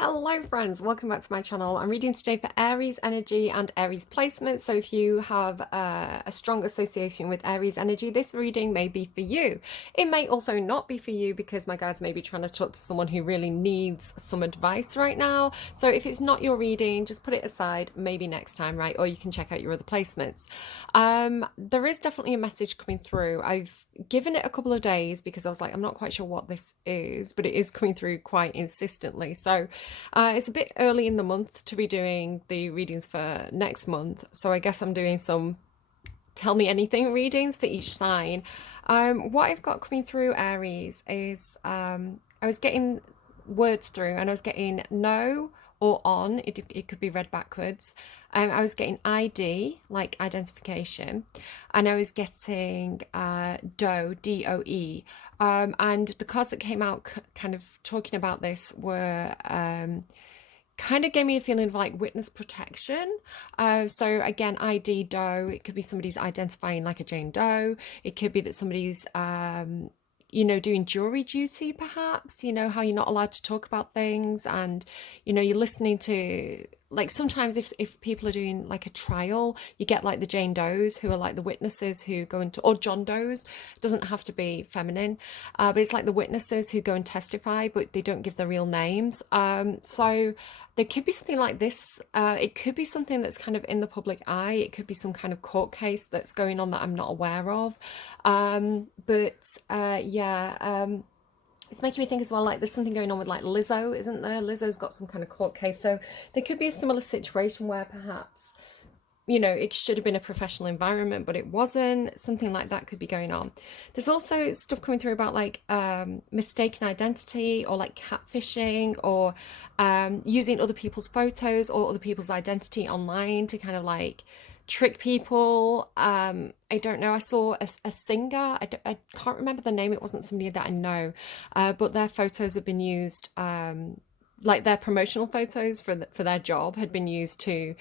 Hello friends, welcome back to my channel. I'm reading today for Aries energy and Aries placement. So if you have a strong association with Aries energy, this reading may be for you. It may also not be for you because my guides may be trying to talk to someone who really needs some advice right now. So if it's not your reading, just put it aside, maybe next time, right? Or you can check out your other placements. There is definitely a message coming through. I've given it a couple of days because I was like, I'm not quite sure what this is, but it is coming through quite insistently. So it's a bit early in the month to be doing the readings for next month. So I guess I'm doing some tell me anything readings for each sign. What I've got coming through, Aries, is I was getting words through and I was getting no or on. It could be read backwards. I was getting ID, like identification, and I was getting DOE, DOE. And the cards that came out kind of talking about this were kind of gave me a feeling of like witness protection. So again, ID Doe, it could be somebody's identifying like a Jane Doe. It could be that somebody's doing jury duty, perhaps, how you're not allowed to talk about things, and you're listening to, like, sometimes if people are doing like a trial, you get like the Jane Does who are like the witnesses who go into, or John Does, it doesn't have to be feminine, but it's like the witnesses who go and testify, but they don't give their real names. So there could be something like this. It could be something that's kind of in the public eye. It could be some kind of court case that's going on that I'm not aware of. It's making me think as well, like there's something going on with like Lizzo, isn't there? Lizzo's got some kind of court case. So there could be a similar situation where perhaps, it should have been a professional environment, but it wasn't. Something like that could be going on. There's also stuff coming through about like mistaken identity, or like catfishing, or using other people's photos or other people's identity online to kind of like trick people. I don't know. I saw a singer. I can't remember the name. It wasn't somebody that I know, but their photos have been used. Like their promotional photos for their job had been used to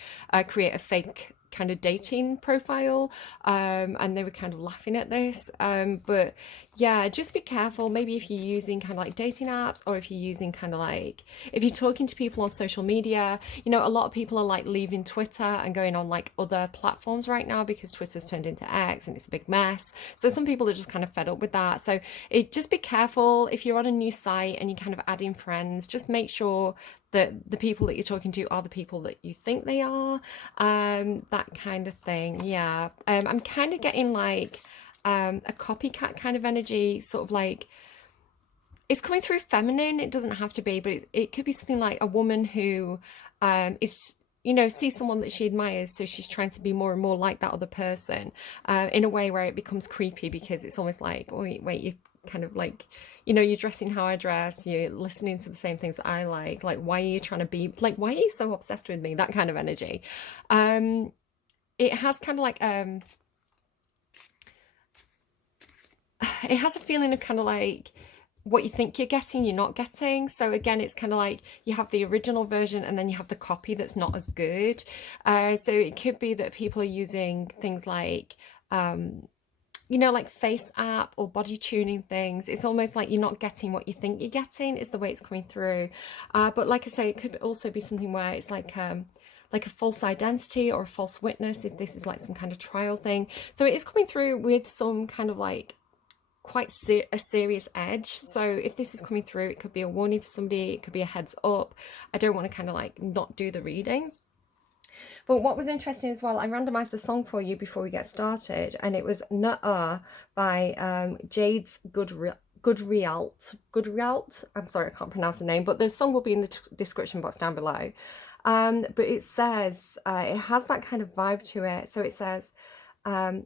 create a fake kind of dating profile, and they were kind of laughing at this, but yeah, just be careful. Maybe if you're using kind of like dating apps, or if you're using kind of like, if you're talking to people on social media, a lot of people are like leaving Twitter and going on like other platforms right now because Twitter's turned into X and it's a big mess. So some people are just kind of fed up with that. So just be careful if you're on a new site and you're kind of adding friends. Just make sure that the people that you're talking to are the people that you think they are, that kind of thing. Yeah. I'm kind of getting like a copycat kind of energy, sort of like it's coming through feminine. It doesn't have to be, but it could be something like a woman who is, sees someone that she admires, so she's trying to be more and more like that other person, in a way where it becomes creepy, because it's almost like, oh wait, you kind of like, you're dressing how I dress, you're listening to the same things that I like, why are you trying to be like, why are you so obsessed with me, that kind of energy. It has kind of like it has a feeling of kind of like what you think you're getting, you're not getting. So again, it's kind of like you have the original version and then you have the copy that's not as good. So it could be that people are using things like like face app or body tuning things. It's almost like you're not getting what you think you're getting, is the way it's coming through. But like I say, it could also be something where it's like a false identity or a false witness, if this is like some kind of trial thing. So it is coming through with some kind of like quite a serious edge. So if this is coming through, it could be a warning for somebody, it could be a heads up. I don't want to kind of like not do the readings. But what was interesting as well, I randomized a song for you before we get started, and it was Nuh Uh by Jades Gouldreault. I'm sorry, I can't pronounce the name, but the song will be in the description box down below. But it says, it has that kind of vibe to it. So it says,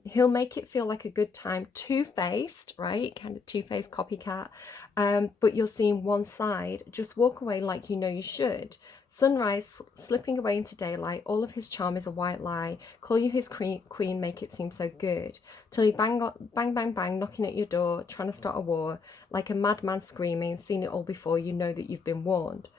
he'll make it feel like a good time, two-faced, right? Kind of two-faced copycat. But you're seeing one side. Just walk away like you know you should. Sunrise, slipping away into daylight. All of his charm is a white lie. Call you his queen, make it seem so good. Till he bang, bang, bang, bang, knocking at your door, trying to start a war. Like a madman screaming, seen it all before, you know that you've been warned.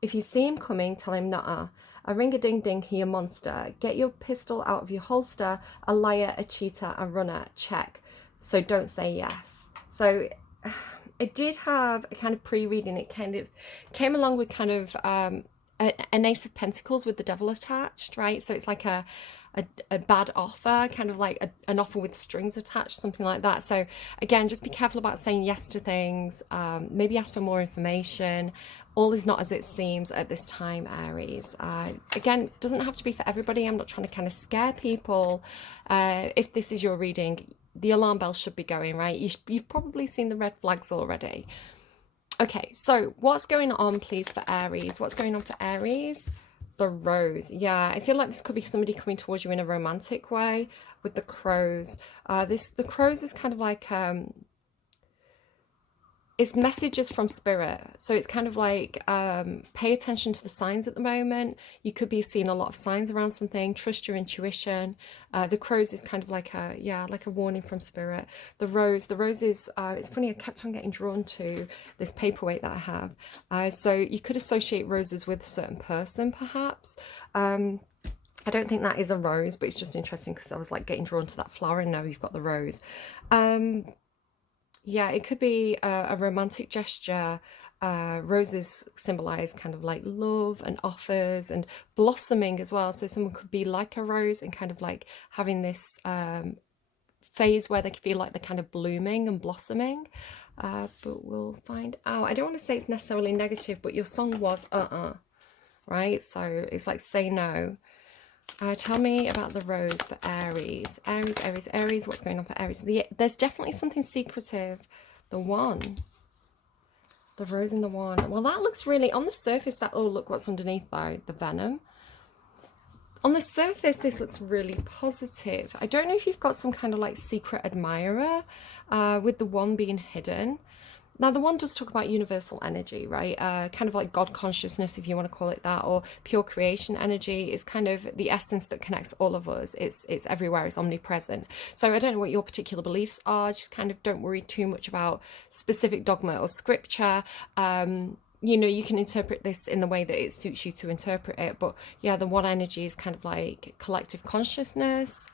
If you see him coming, tell him Nuh Uh. A ring-a-ding-ding, he a monster. Get your pistol out of your holster. A liar, a cheater, a runner. Check. So don't say yes. So I did have a kind of pre-reading. It kind of came along with kind of an Ace of Pentacles with the devil attached, right? So it's like a bad offer, kind of like an offer with strings attached, something like that. So again, just be careful about saying yes to things. Maybe ask for more information. All is not as it seems at this time, Aries. Again, doesn't have to be for everybody. I'm not trying to kind of scare people. If this is your reading, the alarm bells should be going, right? You've probably seen the red flags already. Okay, so what's going on, please, for Aries? What's going on for Aries? The rose. Yeah, I feel like this could be somebody coming towards you in a romantic way with the crows. The crows is kind of like it's messages from spirit. So it's kind of like pay attention to the signs at the moment. You could be seeing a lot of signs around something. Trust your intuition. The crows is kind of like a warning from spirit. The rose is it's funny, I kept on getting drawn to this paperweight that I have. So you could associate roses with a certain person, perhaps. I don't think that is a rose, but it's just interesting because I was like getting drawn to that flower, and now you've got the rose. Yeah, it could be a romantic gesture. Roses symbolize kind of like love and offers and blossoming as well. So someone could be like a rose and kind of like having this phase where they feel like they're kind of blooming and blossoming. But we'll find out. I don't want to say it's necessarily negative, but your song was right? So it's like say no. Tell me about the rose for Aries. Aries, what's going on for Aries? There's definitely something secretive. The one. The rose and the one. Well, that looks really, on the surface, that, oh, look what's underneath though, the venom. On the surface, this looks really positive. I don't know if you've got some kind of like secret admirer with the one being hidden. Now, the one does talk about universal energy, right? Kind of like God consciousness, if you want to call it that, or pure creation energy is kind of the essence that connects all of us. It's everywhere, it's omnipresent. So I don't know what your particular beliefs are. Just kind of don't worry too much about specific dogma or scripture. You know, you can interpret this in the way that it suits you to interpret it. But yeah, the one energy is kind of like collective consciousness,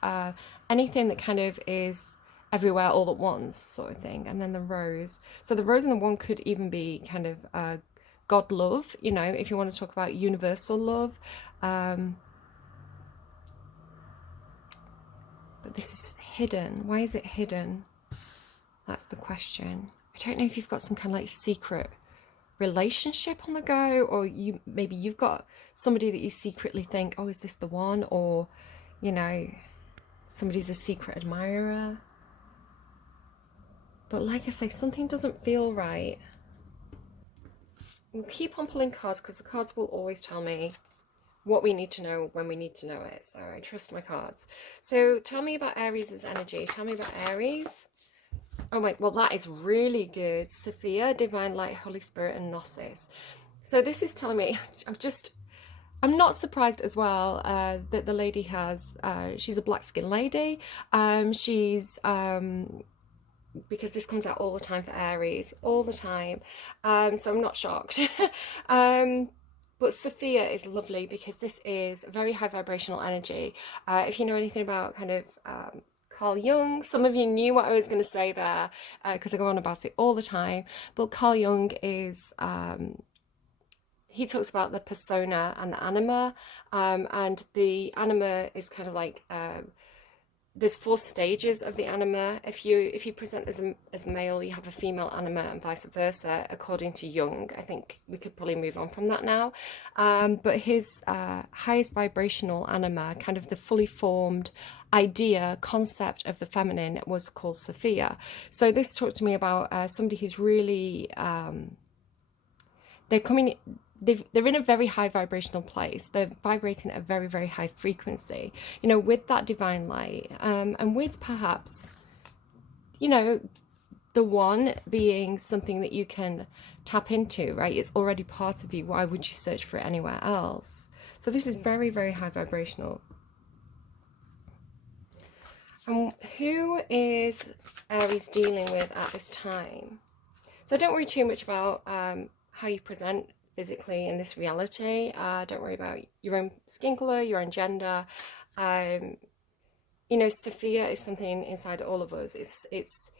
anything that kind of is everywhere all at once sort of thing. And then the rose, so the rose and the one could even be kind of God love, you know, if you want to talk about universal love. But this is hidden. Why is it hidden? That's the question. I don't know if you've got some kind of like secret relationship on the go, or maybe you've got somebody that you secretly think, oh, is this the one? Or, you know, somebody's a secret admirer. But like I say, something doesn't feel right. We'll keep on pulling cards because the cards will always tell me what we need to know when we need to know it. So I trust my cards. So tell me about Aries' energy. Tell me about Aries. Oh my, well, that is really good. Sophia, Divine Light, Holy Spirit, and Gnosis. So this is telling me, I'm not surprised as well that the lady has, she's a black skin lady. Because this comes out all the time for Aries, all the time. So I'm not shocked. But Sophia is lovely because this is very high vibrational energy. If you know anything about kind of Carl Jung, some of you knew what I was going to say there because I go on about it all the time. But Carl Jung is, he talks about the persona and the anima, and the anima is kind of like, there's 4 stages of the anima. If you present as male, you have a female anima and vice versa, according to Jung. I think we could probably move on from that now. But his highest vibrational anima, kind of the fully formed idea, concept of the feminine, was called Sophia. So this talked to me about somebody who's really, they're in a very high vibrational place. They're vibrating at a very, very high frequency, you know, with that divine light, and with perhaps, you know, the one being something that you can tap into, right? It's already part of you. Why would you search for it anywhere else? So this is very, very high vibrational. And who is Aries dealing with at this time? So don't worry too much about how you present physically in this reality. Don't worry about your own skin color, your own gender. You know, Sophia is something inside all of us. It's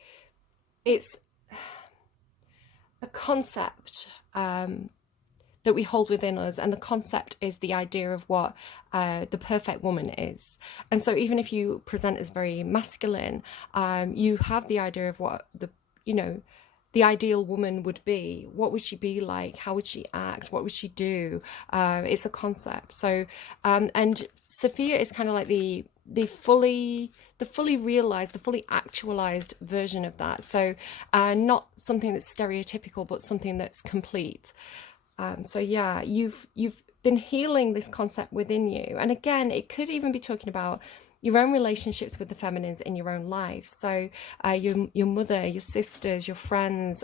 a concept that we hold within us, and the concept is the idea of what the perfect woman is. And so even if you present as very masculine, you have the idea of what the, you know, the ideal woman would be. What would she be like? How would she act? What would she do? It's a concept. So and Sophia is kind of like the fully realized, the fully actualized version of that. So not something that's stereotypical, but something that's complete. So yeah, you've been healing this concept within you. And again, it could even be talking about your own relationships with the feminines in your own life. So your mother, your sisters, your friends,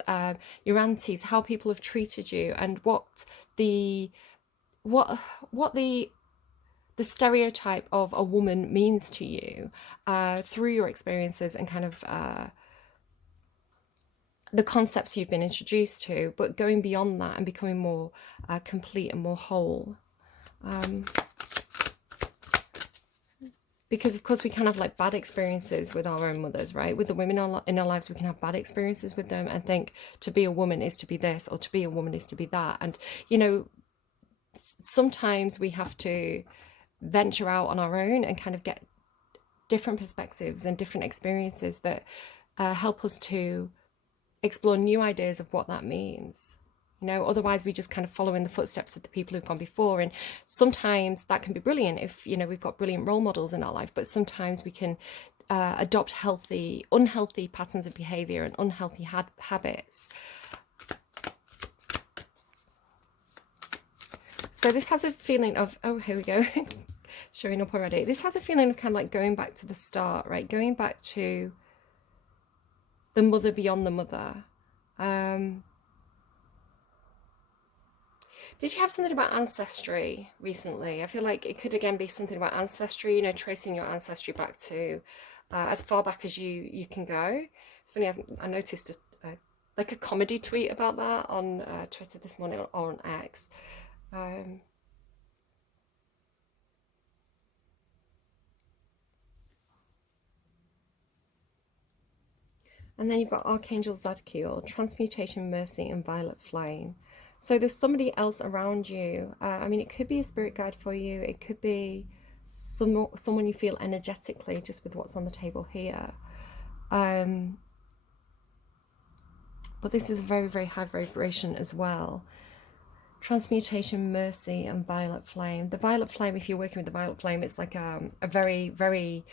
your aunties, how people have treated you, and what the stereotype of a woman means to you through your experiences, and kind of the concepts you've been introduced to, but going beyond that and becoming more complete and more whole. Because of course we can have like bad experiences with our own mothers, right? With the women in our lives, we can have bad experiences with them and think to be a woman is to be this, or to be a woman is to be that. And, you know, sometimes we have to venture out on our own and kind of get different perspectives and different experiences that help us to explore new ideas of what that means. You know, otherwise we just kind of follow in the footsteps of the people who've gone before. And sometimes that can be brilliant if, you know, we've got brilliant role models in our life, but sometimes we can adopt unhealthy patterns of behavior and unhealthy habits. So this has a feeling of, oh, here we go, showing up already. This has a feeling of kind of like going back to the start, right? Going back to the mother beyond the mother. Did you have something about ancestry recently? I feel like it could again be something about ancestry, you know, tracing your ancestry back to as far back as you can go. It's funny, I noticed like a comedy tweet about that on Twitter this morning, or on X. And then you've got Archangel Zadkiel, Transmutation, Mercy, and Violet Flame. So there's somebody else around you. I mean, it could be a spirit guide for you. It could be someone you feel energetically, just with what's on the table here. But this is a very, very high vibration as well. Transmutation, Mercy, and Violet Flame. The Violet Flame, if you're working with the Violet Flame, it's like a very, very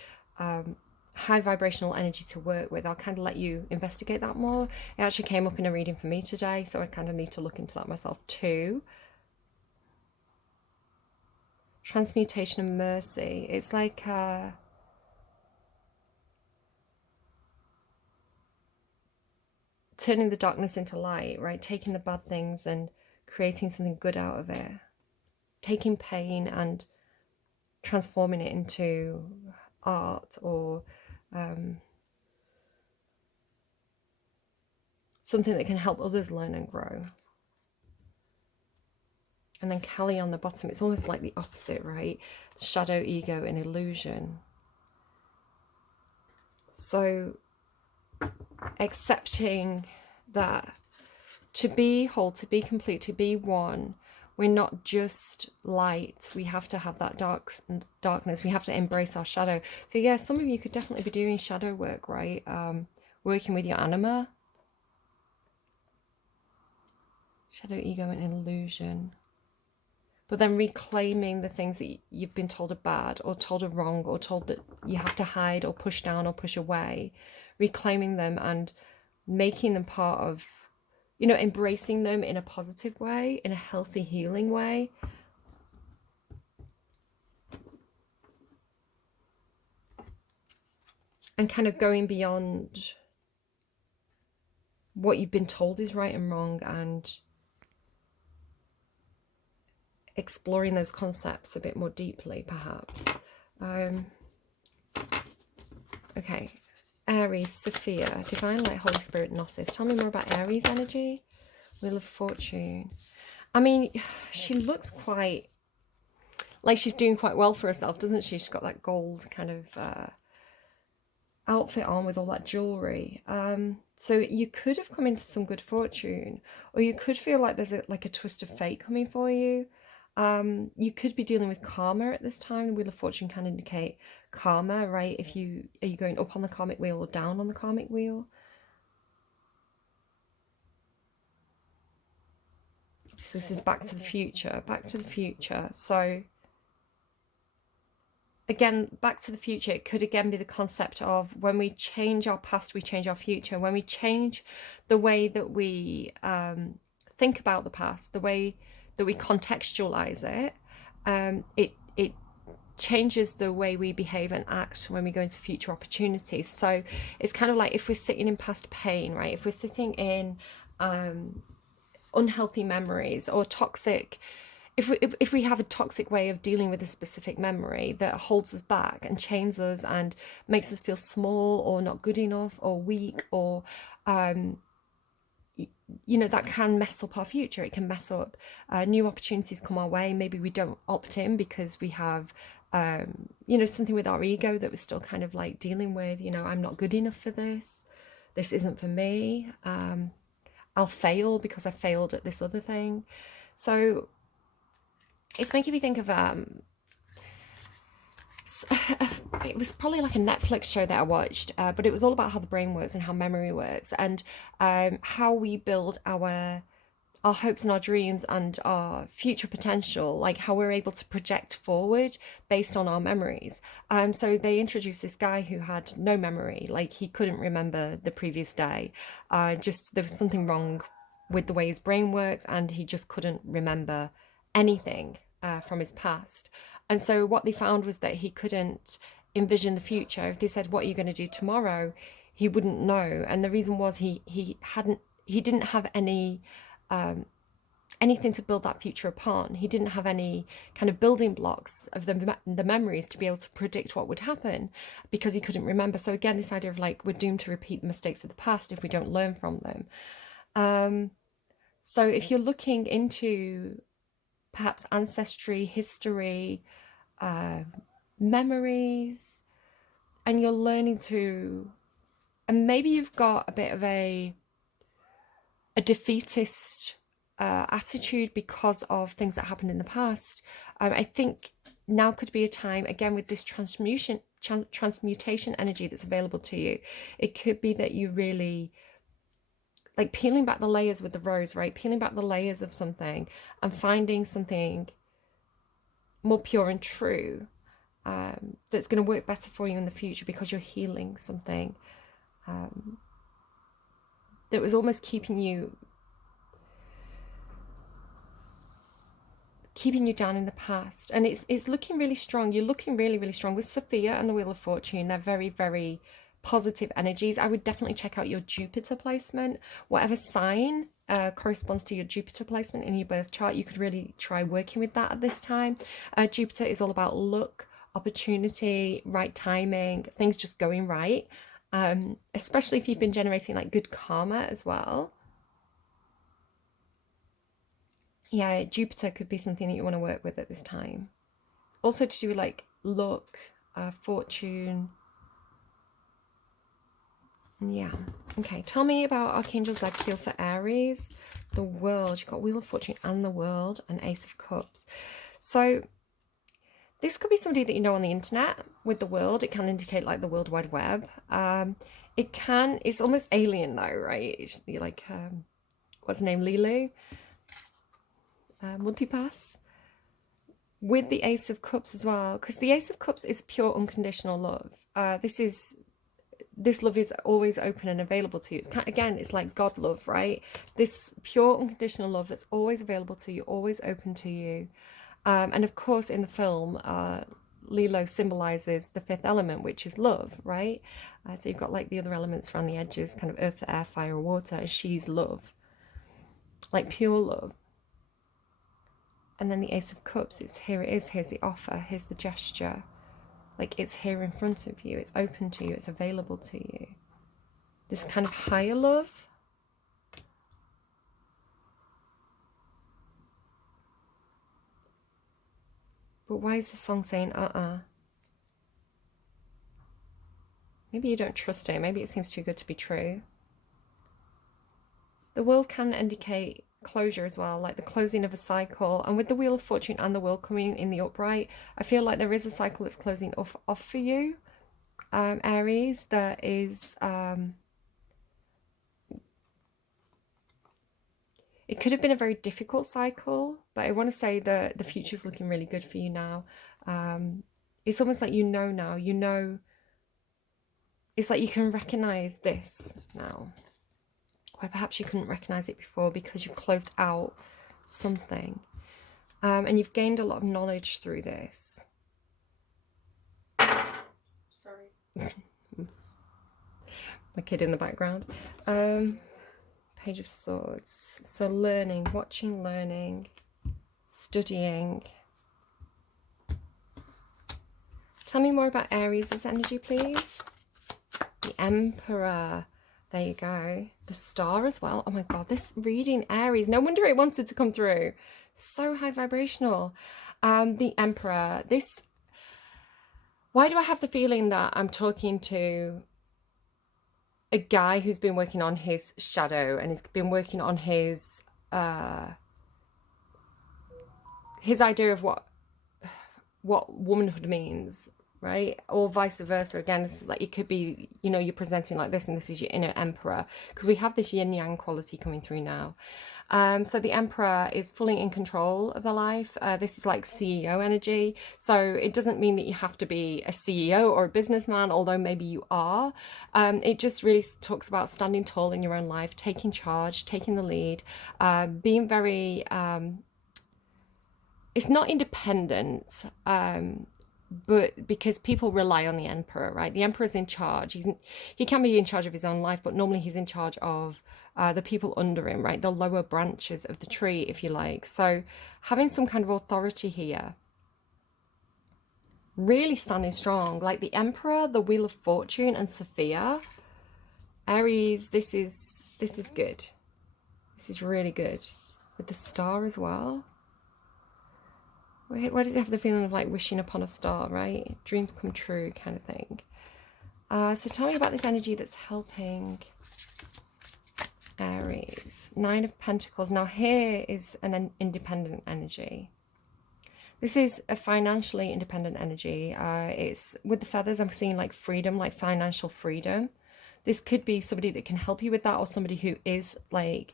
high vibrational energy to work with. I'll kind of let you investigate that more. It actually came up in a reading for me today, so I kind of need to look into that myself too. Transmutation and Mercy. It's like turning the darkness into light, right? Taking the bad things and creating something good out of it. Taking pain and transforming it into art, or something that can help others learn and grow. And then Kali on the bottom, it's almost like the opposite, right? Shadow, ego, and illusion. So accepting that to be whole, to be complete, to be one, we're not just light. We have to have that darkness. We have to embrace our shadow. So yeah, some of you could definitely be doing shadow work, right? Working with your anima. Shadow, ego, and illusion. But then reclaiming the things that you've been told are bad, or told are wrong, or told that you have to hide or push down or push away. Reclaiming them and making them part of, you know, embracing them in a positive way, in a healthy, healing way. And kind of going beyond what you've been told is right and wrong, and exploring those concepts a bit more deeply, perhaps. Okay, Aries, Sophia, Divine Light, Holy Spirit, Gnosis. Tell me more about Aries energy. Wheel of Fortune. I mean, she looks quite like she's doing quite well for herself, doesn't she? She's got that gold kind of outfit on with all that jewelry. So you could have come into some good fortune, or you could feel like there's like a twist of fate coming for you. You could be dealing with karma at this time. The Wheel of Fortune can indicate karma, right? If you are you going up on the karmic wheel or down on the karmic wheel. So this is Back to the Future. Back to the Future. So again, Back to the Future, it could again be the concept of when we change our past, we change our future. When we change the way that we think about the past, the way that we contextualize it, it changes the way we behave and act when we go into future opportunities. So it's kind of like if we're sitting in past pain, right? If we're sitting in unhealthy memories or toxic, if we have a toxic way of dealing with a specific memory that holds us back and chains us and makes us feel small or not good enough or weak, or you know, that can mess up our future. It can mess up new opportunities come our way. Maybe we don't opt in because we have you know, something with our ego that we're still kind of like dealing with. You know, I'm not good enough for this. This isn't for me. I'll fail because I failed at this other thing. So it's making me think of it was probably like a Netflix show that I watched, but it was all about how the brain works and how memory works, and how we build our hopes and our dreams and our future potential, like how we're able to project forward based on our memories. So they introduced this guy who had no memory, like he couldn't remember the previous day. Just there was something wrong with the way his brain works, and he just couldn't remember anything from his past. And so what they found was that he couldn't envision the future. If they said, "What are you going to do tomorrow?" he wouldn't know. And the reason was he didn't have any anything to build that future upon. He didn't have any kind of building blocks of the memories to be able to predict what would happen because he couldn't remember. So again, this idea of like we're doomed to repeat the mistakes of the past if we don't learn from them. So if you're looking into perhaps ancestry, history, memories, and you're learning to, and maybe you've got a bit of a defeatist attitude because of things that happened in the past. I think now could be a time, again, with this transmutation energy that's available to you. It could be that you really like peeling back the layers with the rose, right? Peeling back the layers of something and finding something more pure and true that's going to work better for you in the future because you're healing something that was almost keeping you down in the past. And it's looking really strong. You're looking really, really strong with Sophia and the Wheel of Fortune. They're very, very positive energies. I would definitely check out your Jupiter placement. Whatever sign corresponds to your Jupiter placement in your birth chart, you could really try working with that at this time. Jupiter is all about luck, opportunity, right timing, things just going right. Especially if you've been generating like good karma as well. Yeah, Jupiter could be something that you want to work with at this time. Also to do with like luck, fortune. Yeah. Okay, tell me about Archangel Zadkiel for Aries. The World. You've got Wheel of Fortune and the World and Ace of Cups. So this could be somebody that you know on the internet with the world. It can indicate like the World Wide Web. It's almost alien though, right? You're like, what's the name? Lilu? Multipass. With the Ace of Cups as well, because the Ace of Cups is pure unconditional love. This love is always open and available to you. It's like God love, right? This pure unconditional love that's always available to you, always open to you. And of course, in the film, Lilo symbolizes the fifth element, which is love, right? So you've got like the other elements around the edges, kind of earth, air, fire, water, and she's love, like pure love. And then the Ace of Cups, here's the offer, here's the gesture. Like it's here in front of you, it's open to you, it's available to you. This kind of higher love. But why is the song saying Maybe you don't trust it, maybe it seems too good to be true. The Wheel can indicate closure as well, like the closing of a cycle. And with the Wheel of Fortune and the Wheel coming in the upright, I feel like there is a cycle that's closing off for you, Aries. There is it could have been a very difficult cycle, but I want to say that the future's looking really good for you now. It's almost like you know now, you know, it's like you can recognize this now, where perhaps you couldn't recognize it before because you've closed out something. And you've gained a lot of knowledge through this. Sorry. My kid in the background. Page of Swords. So learning, watching, learning, studying. Tell me more about Aries' energy, please. The Emperor. There you go. The Star as well. Oh my God, this reading, Aries. No wonder it wanted to come through. So high vibrational. The Emperor. This. Why do I have the feeling that I'm talking to a guy who's been working on his shadow and he's been working on his idea of what womanhood means, right? Or vice versa. Again, it's like it could be, you know, you're presenting like this and this is your inner Emperor, because we have this yin yang quality coming through now. So the Emperor is fully in control of their life. This is like CEO energy. So it doesn't mean that you have to be a CEO or a businessman, although maybe you are. It just really talks about standing tall in your own life, taking charge, taking the lead, being very, it's not independent, but because people rely on the Emperor, right? The Emperor's in charge. He can be in charge of his own life, but normally he's in charge of the people under him, right? The lower branches of the tree, if you like. So having some kind of authority here, really standing strong, like the Emperor, the Wheel of Fortune, and Sophia. Aries, this is good. This is really good. With the Star as well. Why does it have the feeling of like wishing upon a star, right? Dreams come true kind of thing. So tell me about this energy that's helping Aries. 9 of Pentacles. Now here is an independent energy. This is a financially independent energy. It's with the feathers, I'm seeing like freedom, like financial freedom. This could be somebody that can help you with that, or somebody who is like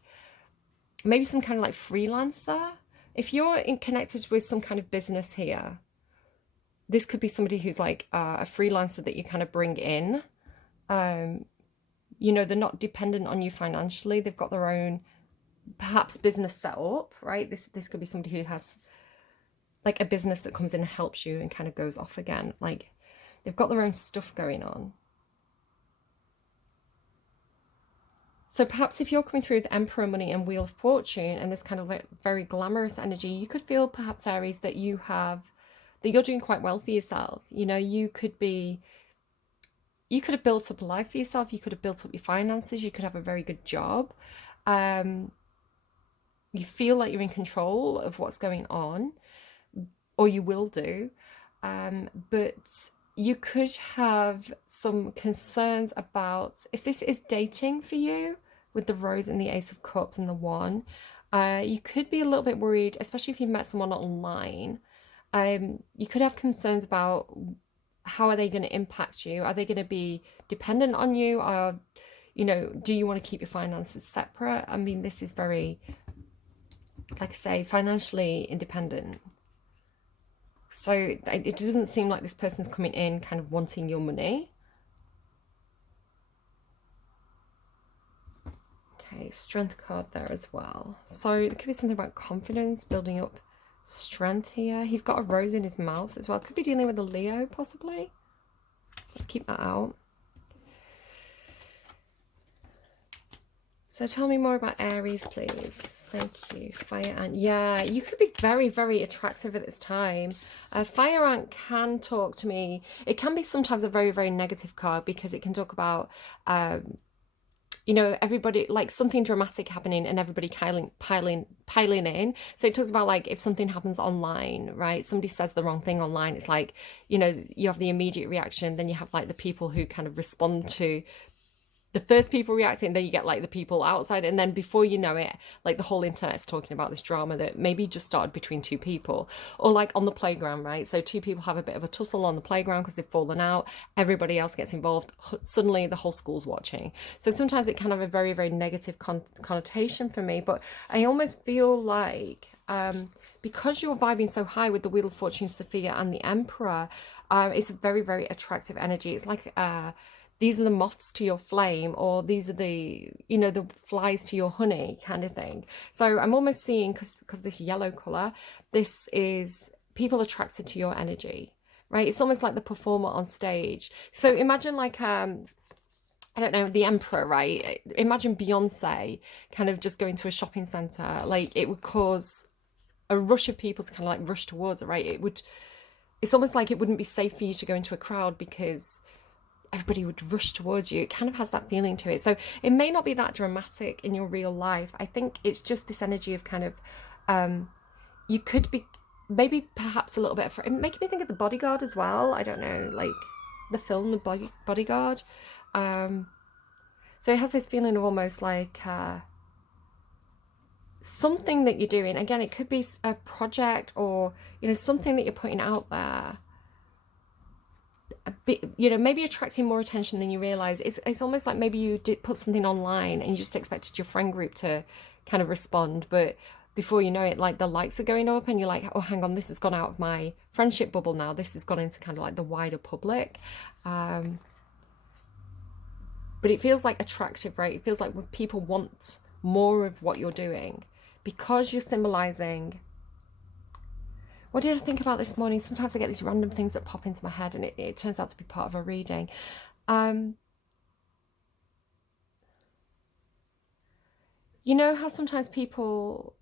maybe some kind of like freelancer. If you're connected with some kind of business here, this could be somebody who's like a freelancer that you kind of bring in. You know, they're not dependent on you financially. They've got their own, perhaps, business set up, right? This could be somebody who has like a business that comes in and helps you and kind of goes off again. Like they've got their own stuff going on. So perhaps if you're coming through with Emperor money and Wheel of Fortune and this kind of like very glamorous energy, you could feel perhaps, Aries, that you're doing quite well for yourself. You know, you could have built up a life for yourself. You could have built up your finances. You could have a very good job. You feel like you're in control of what's going on, or you will do. But you could have some concerns about if this is dating for you with the Rose and the Ace of Cups and the One. You could be a little bit worried, especially if you've met someone online. You could have concerns about how are they going to impact you? Are they going to be dependent on you? Or, you know, do you want to keep your finances separate? I mean, this is very, like I say, financially independent. So it doesn't seem like this person's coming in kind of wanting your money. Okay, Strength card there as well. So there could be something about confidence, building up strength here. He's got a rose in his mouth as well. Could be dealing with a Leo, possibly. Let's keep that out. So tell me more about Aries, please. Thank you. Fire Ant. Yeah, you could be very, very attractive at this time. Fire Ant can talk to me. It can be sometimes a very, very negative card because it can talk about, you know, everybody, like something dramatic happening and everybody piling in. So it talks about like if something happens online, right? Somebody says the wrong thing online. It's like, you know, you have the immediate reaction. Then you have like the people who kind of respond to the first people reacting, then you get like the people outside, and then before you know it, like the whole internet's talking about this drama that maybe just started between two people, or like on the playground, right? So two people have a bit of a tussle on the playground because they've fallen out, everybody else gets involved, suddenly the whole school's watching. So sometimes it can have a very, very negative connotation for me, but I almost feel like because you're vibing so high with the Wheel of Fortune, Sophia, and the Emperor, it's a very, very attractive energy. It's like these are the moths to your flame, or these are the, you know, the flies to your honey kind of thing. So I'm almost seeing, because this yellow color, this is people attracted to your energy, right? It's almost like the performer on stage. So imagine like, I don't know, the Emperor, right? Imagine Beyonce kind of just going to a shopping center. Like, it would cause a rush of people to kind of like rush towards it, right? It's almost like it wouldn't be safe for you to go into a crowd because everybody would rush towards you. It kind of has that feeling to it. So it may not be that dramatic in your real life. I think it's just this energy of kind of, you could be maybe perhaps a little bit of, it making me think of The Bodyguard as well. I don't know, like the film The Bodyguard. So it has this feeling of almost like something that you're doing. Again, it could be a project, or, you know, something that you're putting out there, a bit, you know, maybe attracting more attention than you realize. It's almost like maybe you did put something online and you just expected your friend group to kind of respond, but before you know it, like the likes are going up and you're like, oh, hang on, this has gone out of my friendship bubble now, this has gone into kind of like the wider public. But it feels like attractive, right? It feels like when people want more of what you're doing because you're symbolizing. What did I think about this morning? Sometimes I get these random things that pop into my head, and it turns out to be part of a reading. You know how sometimes people,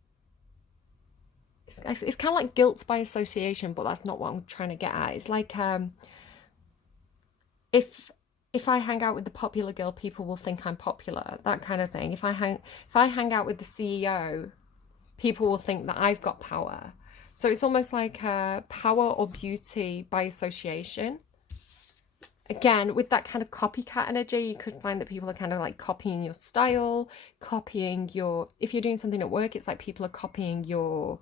it's kind of like guilt by association, but that's not what I'm trying to get at. It's like if I hang out with the popular girl, people will think I'm popular, that kind of thing. If I hang out with the CEO, people will think that I've got power. So it's almost like power or beauty by association. Again, with that kind of copycat energy, you could find that people are kind of like copying your style, copying your, if you're doing something at work, it's like people are copying your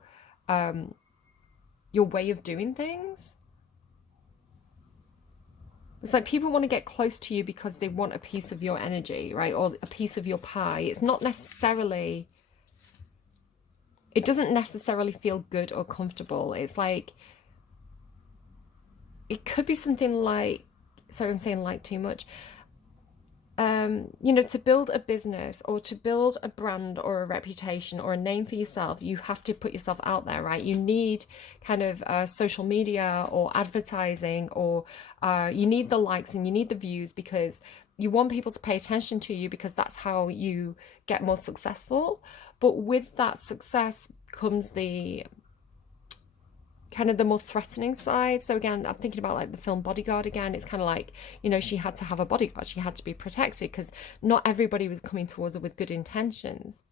way of doing things. It's like people want to get close to you because they want a piece of your energy, right? Or a piece of your pie. It's not necessarily, it doesn't necessarily feel good or comfortable. It's like, it could be something like, sorry, I'm saying like too much. You know, to build a business or to build a brand or a reputation or a name for yourself, you have to put yourself out there, right? You need kind of social media or advertising, or you need the likes and you need the views because you want people to pay attention to you, because that's how you get more successful. But with that success comes the kind of the more threatening side. So again, I'm thinking about like the film Bodyguard again. It's kind of like, you know, she had to have a bodyguard. She had to be protected because not everybody was coming towards her with good intentions.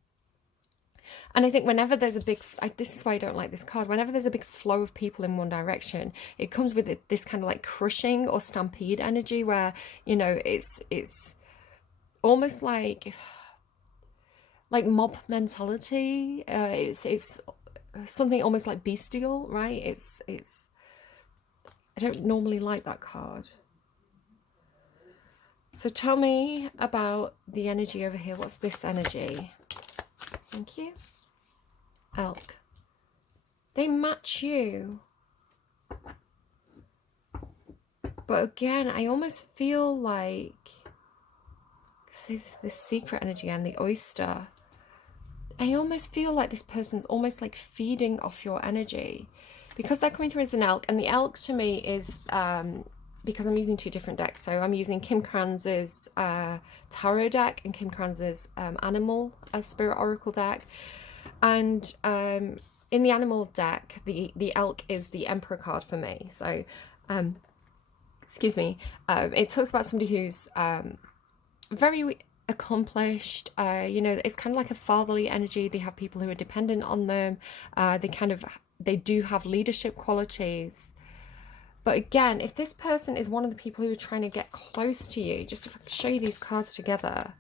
And I think whenever there's a big, this is why I don't like this card, whenever there's a big flow of people in one direction, it comes with this kind of like crushing or stampede energy where, you know, it's almost like mob mentality. It's something almost like bestial, right? It's I don't normally like that card. So tell me about the energy over here. What's this energy? Thank you. Elk. They match you. But again, I almost feel like this secret energy and the oyster. I almost feel like this person's almost like feeding off your energy because they're coming through as an elk. And the elk to me is, because I'm using two different decks. So I'm using Kim Kranz's tarot deck and Kim Kranz's animal spirit oracle deck. And in the animal deck, the elk is the Emperor card for me. So, excuse me, it talks about somebody who's very accomplished, you know, it's kind of like a fatherly energy. They have people who are dependent on them. They do have leadership qualities. But again, if this person is one of the people who are trying to get close to you, just if I can show you these cards together.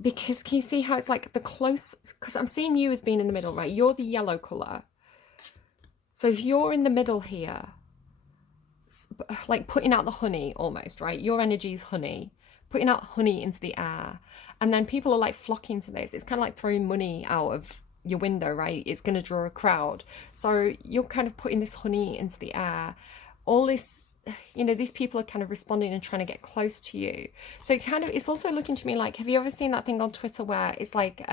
Because can you see how it's like the close, because I'm seeing you as being in the middle, right? You're the yellow color. So if you're in the middle here, like putting out the honey almost, right? Your energy is honey, putting out honey into the air. And then people are like flocking to this. It's kind of like throwing money out of your window, right? It's going to draw a crowd. So you're kind of putting this honey into the air. All this, you know, these people are kind of responding and trying to get close to you. So it kind of, it's also looking to me like, have you ever seen that thing on Twitter where it's like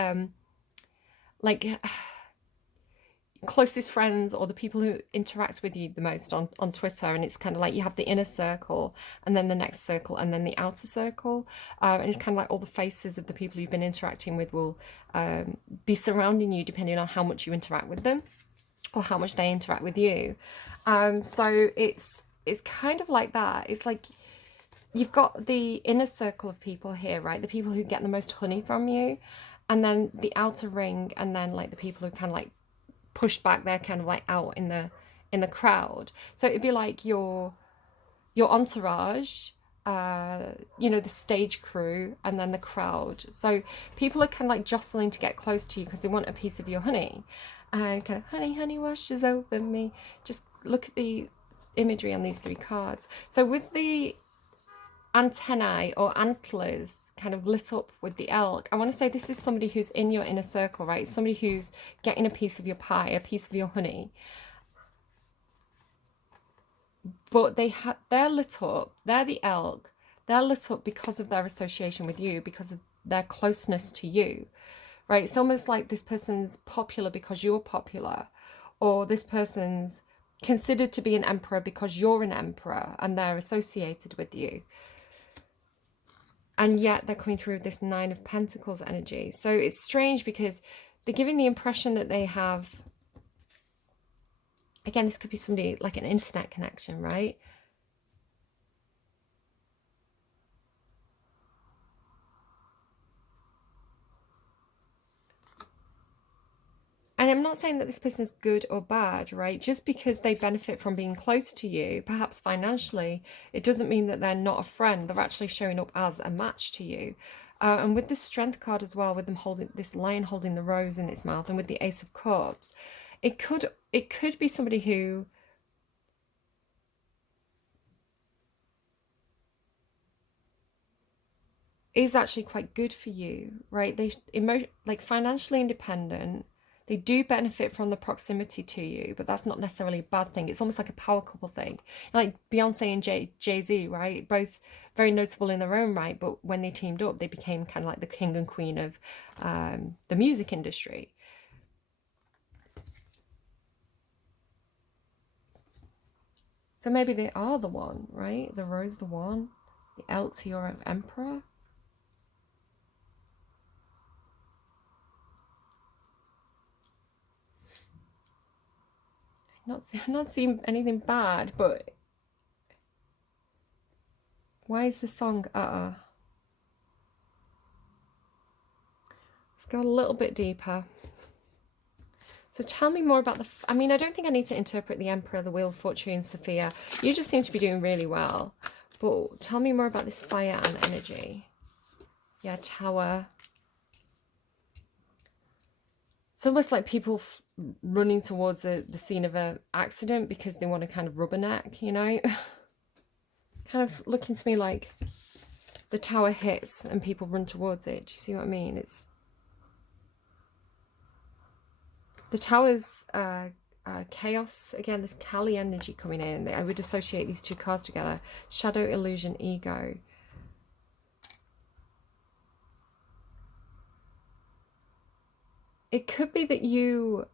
closest friends or the people who interact with you the most on Twitter, and it's kind of like you have the inner circle and then the next circle and then the outer circle, and it's kind of like all the faces of the people you've been interacting with will be surrounding you depending on how much you interact with them or how much they interact with you. So it's kind of like that. It's like you've got the inner circle of people here, right? The people who get the most honey from you, and then the outer ring, and then like the people who kind of like pushed back, they're kind of like out in the crowd. So it'd be like your entourage, you know, the stage crew, and then the crowd. So people are kind of like jostling to get close to you because they want a piece of your honey, and kind of honey, honey washes over me. Just look at the imagery on these three cards. So with the antennae or antlers kind of lit up with the elk, I want to say this is somebody who's in your inner circle, right? Somebody who's getting a piece of your pie, a piece of your honey. But they're lit up, they're the elk, they're lit up because of their association with you, because of their closeness to you, right? It's almost like this person's popular because you're popular, or this person's considered to be an emperor because you're an emperor and they're associated with you. And yet they're coming through with this Nine of Pentacles energy. So it's strange because they're giving the impression that they have, again, this could be somebody like an internet connection, right? And I'm not saying that this person's good or bad, right? Just because they benefit from being close to you, perhaps financially, it doesn't mean that they're not a friend. They're actually showing up as a match to you. And with the Strength card as well, with them holding this lion holding the rose in its mouth, and with the Ace of Cups, it could be somebody who is actually quite good for you, right? They like financially independent. They do benefit from the proximity to you, but that's not necessarily a bad thing. It's almost like a power couple thing. Like Beyonce and Jay-Z, right? Both very notable in their own right, but when they teamed up, they became kind of like the king and queen of the music industry. So maybe they are the one, right? The rose, the one. The Elk, you're an emperor. Not seeing anything bad, but why is the song Let's go a little bit deeper. So tell me more about I mean, I don't think I need to interpret the Emperor, the Wheel of Fortune, Sophia. You just seem to be doing really well. But tell me more about this fire and energy. Yeah, Tower. It's almost like people running towards the scene of an accident because they want to kind of rubberneck, you know? It's kind of looking to me like the tower hits and people run towards it. Do you see what I mean? It's the tower's chaos. Again, this Kali energy coming in. I would associate these two cards together. Shadow, illusion, ego. It could be that you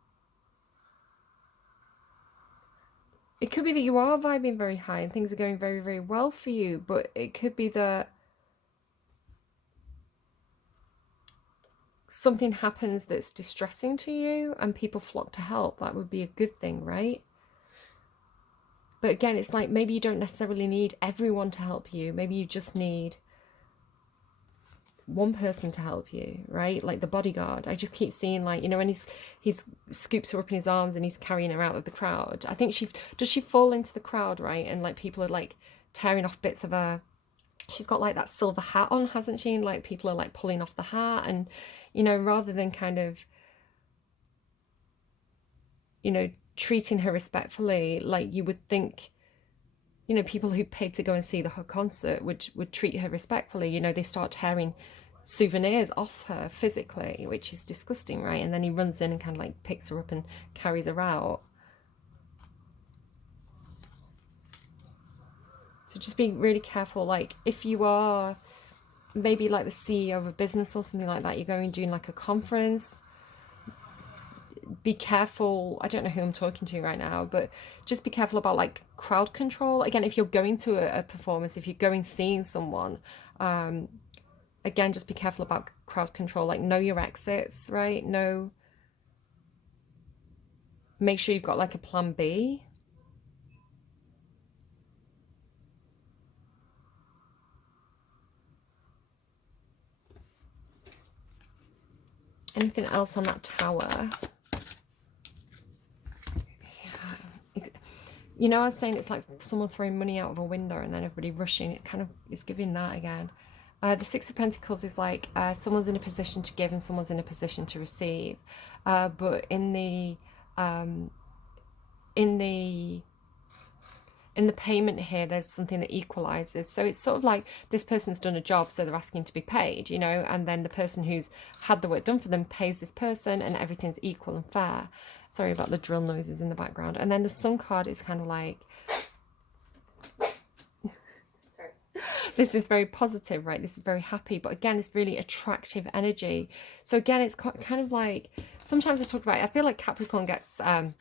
are vibing very high and things are going very, very well for you, but it could be that something happens that's distressing to you and people flock to help. That would be a good thing, right? But again, it's like maybe you don't necessarily need everyone to help you. Maybe you just need one person to help you, right? Like the bodyguard. I just keep seeing, like, you know, when he's scoops her up in his arms and he's carrying her out of the crowd. I think she fall into the crowd, right? And like people are like tearing off bits of her. She's got like that silver hat on, hasn't she? And like people are like pulling off the hat, and you know, rather than kind of, you know, treating her respectfully, like you would think, you know, people who paid to go and see her concert would treat her respectfully. You know, they start tearing souvenirs off her physically, which is disgusting, right? And then he runs in and kind of like picks her up and carries her out. So just be really careful. Like if you are maybe like the CEO of a business or something like that, you're going doing like a conference, be careful. I don't know who I'm talking to right now, but just be careful about like crowd control. Again, if you're going to a performance, if you're going seeing someone, again, just be careful about crowd control. Like know your exits, right? Make sure you've got like a plan B. Anything else on that tower? You know, I was saying it's like someone throwing money out of a window and then everybody rushing. It kind of is giving that again. The Six of Pentacles is like someone's in a position to give and someone's in a position to receive. But in the payment here, there's something that equalizes. So it's sort of like this person's done a job, so they're asking to be paid, you know, and then the person who's had the work done for them pays this person and everything's equal and fair. Sorry about the drill noises in the background. And then the Sun card is kind of like, this is very positive, right? This is very happy, but again, it's really attractive energy. So again, it's kind of like, sometimes I talk about it, I feel like Capricorn gets, I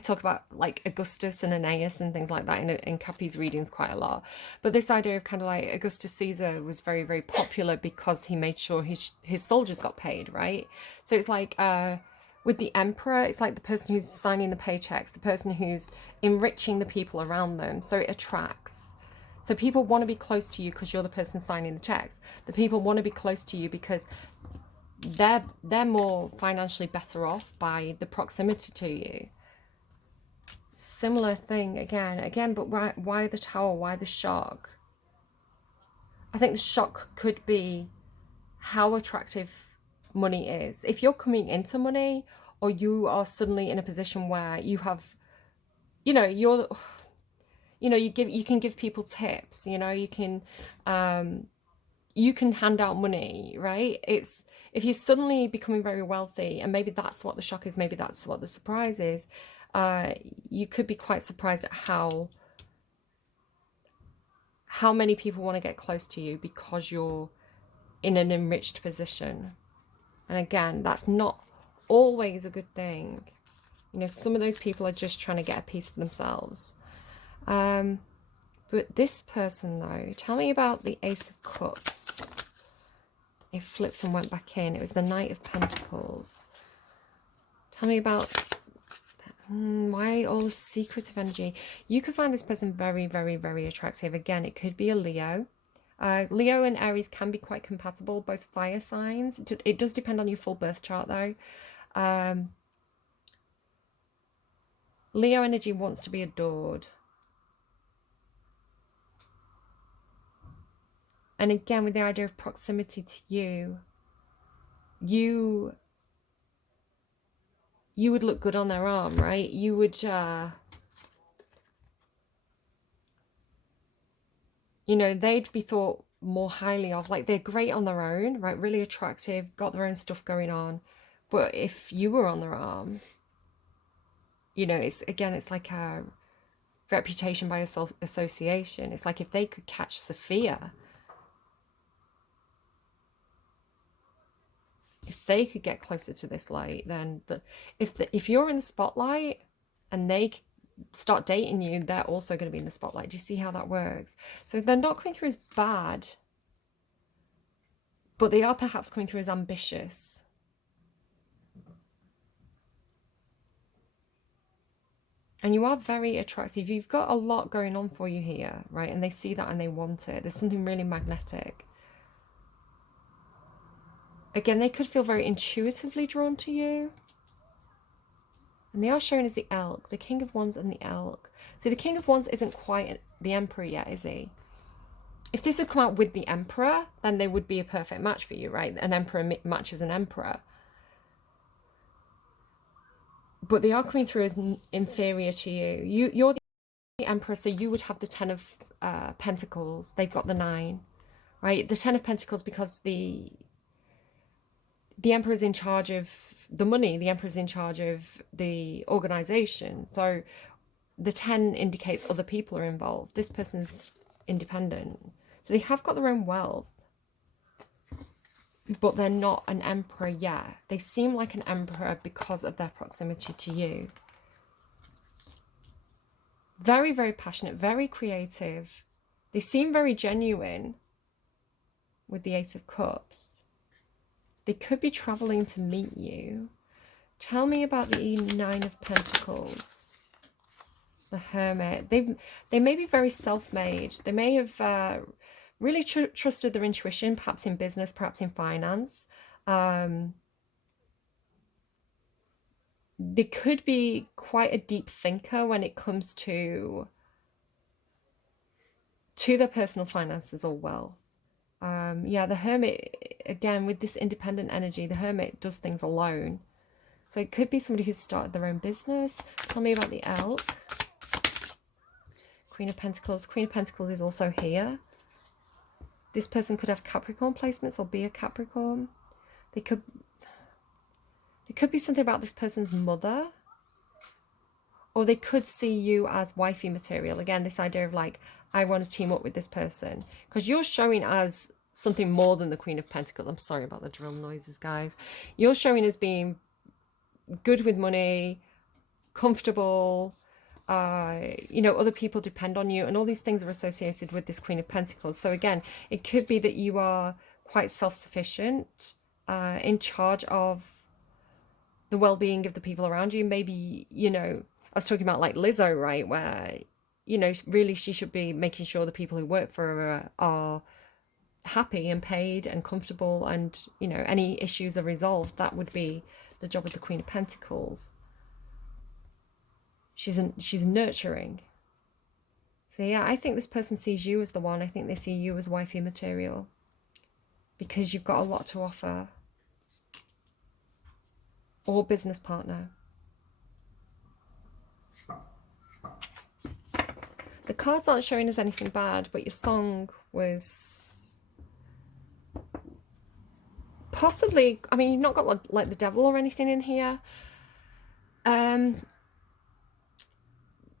talk about like Augustus and Aeneas and things like that in Cappy's readings quite a lot. But this idea of kind of like Augustus Caesar was very, very popular because he made sure his soldiers got paid, right? So it's like with the emperor, it's like the person who's signing the paychecks, the person who's enriching the people around them. So it attracts. So people want to be close to you because you're the person signing the checks. The people want to be close to you because they're more financially better off by the proximity to you. Similar thing again, but why the tower? Why the shock? I think the shock could be how attractive money is. If you're coming into money, or you are suddenly in a position where you have, you know, you can give people tips, you know, you can hand out money, right? It's if you're suddenly becoming very wealthy, and maybe that's what the shock is, maybe that's what the surprise is. You could be quite surprised at how many people want to get close to you because you're in an enriched position. And again, that's not always a good thing. You know, some of those people are just trying to get a piece for themselves. But this person, though, tell me about the Ace of Cups. It flips and went back in. It was the Knight of Pentacles. Tell me about why all the secretive energy. You could find this person very, very, very attractive. Again, it could be a Leo. Leo and Aries can be quite compatible, both fire signs. It does depend on your full birth chart, though. Leo energy wants to be adored. And again, with the idea of proximity to you, you would look good on their arm, right? You would, you know, they'd be thought more highly of. Like, they're great on their own, right? Really attractive, got their own stuff going on. But if you were on their arm, you know, it's like a reputation by association. It's like if they could catch Sophia, if they could get closer to this light, then if you're in the spotlight and they start dating you, they're also going to be in the spotlight. Do you see how that works? So they're not coming through as bad, but they are perhaps coming through as ambitious. And you are very attractive. You've got a lot going on for you here, right? And they see that and they want it. There's something really magnetic. Again, they could feel very intuitively drawn to you. And they are shown as the elk, the King of Wands and the elk. So the King of Wands isn't quite the Emperor yet, is he? If this had come out with the Emperor, then they would be a perfect match for you, right? An Emperor matches an Emperor. But they are coming through as inferior to you. You're the Emperor, so you would have the 10 of Pentacles. They've got the 9, right? The 10 of Pentacles, because the Emperor's in charge of the money. The Emperor's in charge of the organization. So the 10 indicates other people are involved. This person's independent. So they have got their own wealth, but they're not an emperor yet. They seem like an emperor because of their proximity to you. Very, very passionate, very creative. They seem very genuine with the Ace of Cups. They could be traveling to meet you. Tell me about the 9 of Pentacles. The Hermit. They may be very self-made. They may have really trusted their intuition, perhaps in business, perhaps in finance. They could be quite a deep thinker when it comes to their personal finances or wealth. Yeah, the Hermit, again, with this independent energy, the Hermit does things alone. So it could be somebody who's started their own business. Tell me about the elk. Queen of Pentacles. Queen of Pentacles is also here. This person could have Capricorn placements or be a Capricorn. There could be something about this person's mother. Or they could see you as wifey material. Again, this idea of like, I want to team up with this person. Because you're showing as something more than the Queen of Pentacles. I'm sorry about the drum noises, guys. You're showing as being good with money, comfortable. You know, other people depend on you. And all these things are associated with this Queen of Pentacles. So again, it could be that you are quite self-sufficient, in charge of the well-being of the people around you. Maybe, you know, I was talking about like Lizzo, right? Where, you know, really she should be making sure the people who work for her are happy and paid and comfortable, and, you know, any issues are resolved. That would be the job of the Queen of Pentacles. She's nurturing. So yeah, I think this person sees you as the one. I think they see you as wifey material because you've got a lot to offer. Or business partner. The cards aren't showing us anything bad, but your song was possibly, I mean, you've not got like the devil or anything in here.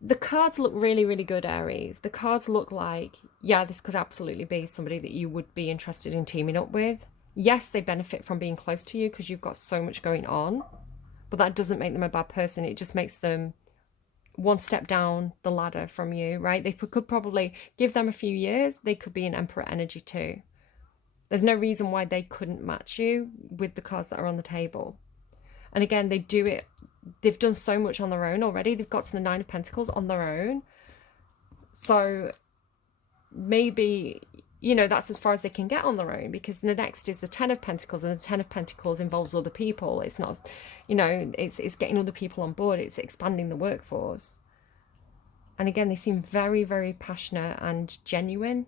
The cards look really, really good, Aries. The cards look like, yeah, this could absolutely be somebody that you would be interested in teaming up with. Yes, they benefit from being close to you because you've got so much going on, but that doesn't make them a bad person. It just makes them one step down the ladder from you, right? They could probably give them a few years. They could be an Emperor energy too. There's no reason why they couldn't match you with the cards that are on the table. And again, they do it. They've done so much on their own already. They've got to the 9 of Pentacles on their own. So maybe, you know, that's as far as they can get on their own, because the next is the 10 of Pentacles, and the 10 of Pentacles involves other people. It's not, you know, it's getting other people on board. It's expanding the workforce. And again, they seem very, very passionate and genuine.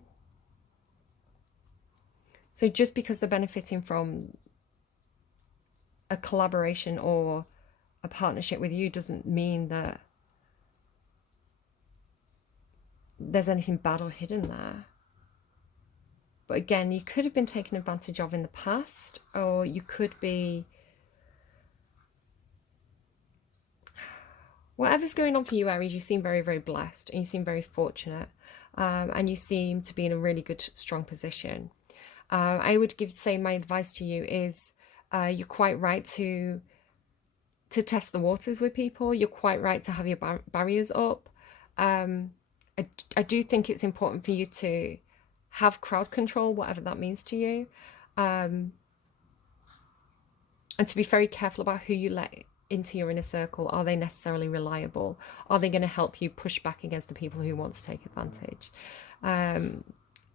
So just because they're benefiting from a collaboration or a partnership with you doesn't mean that there's anything bad or hidden there. But again, you could have been taken advantage of in the past, or you could be, whatever's going on for you, Aries, you seem very, very blessed, and you seem very fortunate, and you seem to be in a really good, strong position. I would say my advice to you is you're quite right to test the waters with people. You're quite right to have your barriers up. I do think it's important for you to have crowd control, whatever that means to you, and to be very careful about who you let into your inner circle. Are they necessarily reliable? Are they going to help you push back against the people who want to take advantage?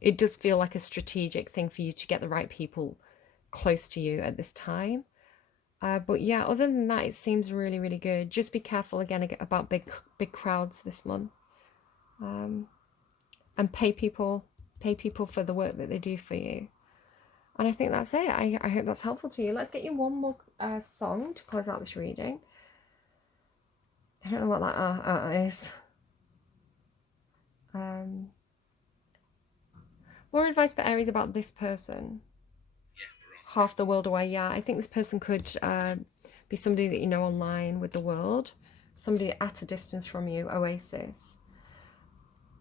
It does feel like a strategic thing for you to get the right people close to you at this time. But yeah, other than that, it seems really, really good. Just be careful again about big crowds this month. And pay people for the work that they do for you. And I think that's it. I hope that's helpful to you. Let's get you one more song to close out this reading. I don't know what that is. More advice for Aries about this person. Half the world away. Yeah, I think this person could be somebody that you know online with the world. Somebody at a distance from you, Oasis.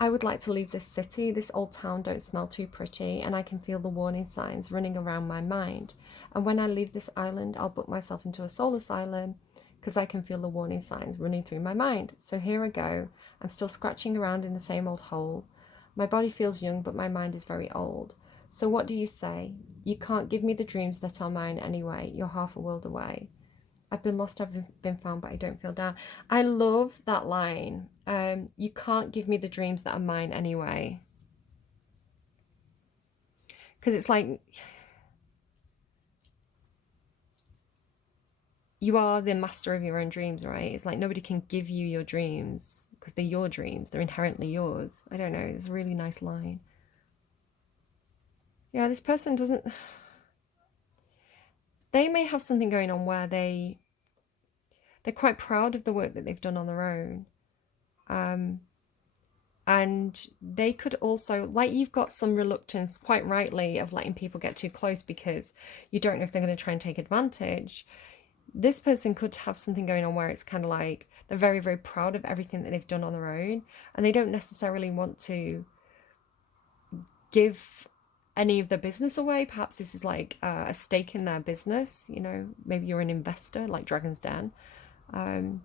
I would like to leave this city. This old town don't smell too pretty, and I can feel the warning signs running around my mind. And when I leave this island, I'll book myself into a soul asylum because I can feel the warning signs running through my mind. So here I go. I'm still scratching around in the same old hole. My body feels young, but my mind is very old. So what do you say? You can't give me the dreams that are mine anyway. You're half a world away. I've been lost, I've been found, but I don't feel down. I love that line. You can't give me the dreams that are mine anyway. Because it's like, you are the master of your own dreams, right? It's like nobody can give you your dreams because they're your dreams. They're inherently yours. I don't know. It's a really nice line. Yeah, this person doesn't... They may have something going on where they're quite proud of the work that they've done on their own. And they could also, like, you've got some reluctance, quite rightly, of letting people get too close because you don't know if they're going to try and take advantage. This person could have something going on where it's kind of like they're very, very proud of everything that they've done on their own, and they don't necessarily want to give any of their business away. Perhaps this is like a stake in their business, you know, maybe you're an investor like Dragon's Den. I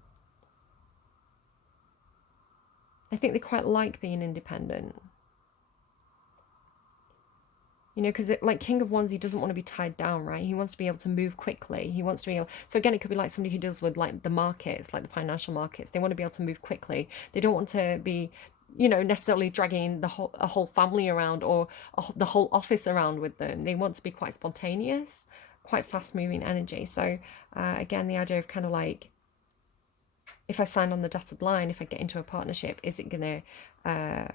think they quite like being independent. You know, because like King of Wands, he doesn't want to be tied down, right? He wants to be able to move quickly. He wants to be able... So again, it could be like somebody who deals with like the markets, like the financial markets. They want to be able to move quickly. They don't want to be, you know, necessarily dragging a whole family around or the whole office around with them. They want to be quite spontaneous, quite fast-moving energy. So again, the idea of kind of like, if I sign on the dotted line, if I get into a partnership, is it going to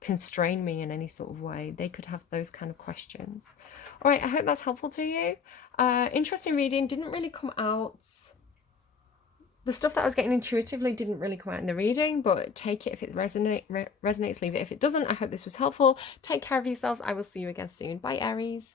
constrain me in any sort of way? They could have those kind of questions. All right, I hope that's helpful to you. Interesting reading. Didn't really come out... The stuff that I was getting intuitively didn't really come out in the reading, but take it if it resonates, leave it if it doesn't. I hope this was helpful. Take care of yourselves. I will see you again soon. Bye, Aries.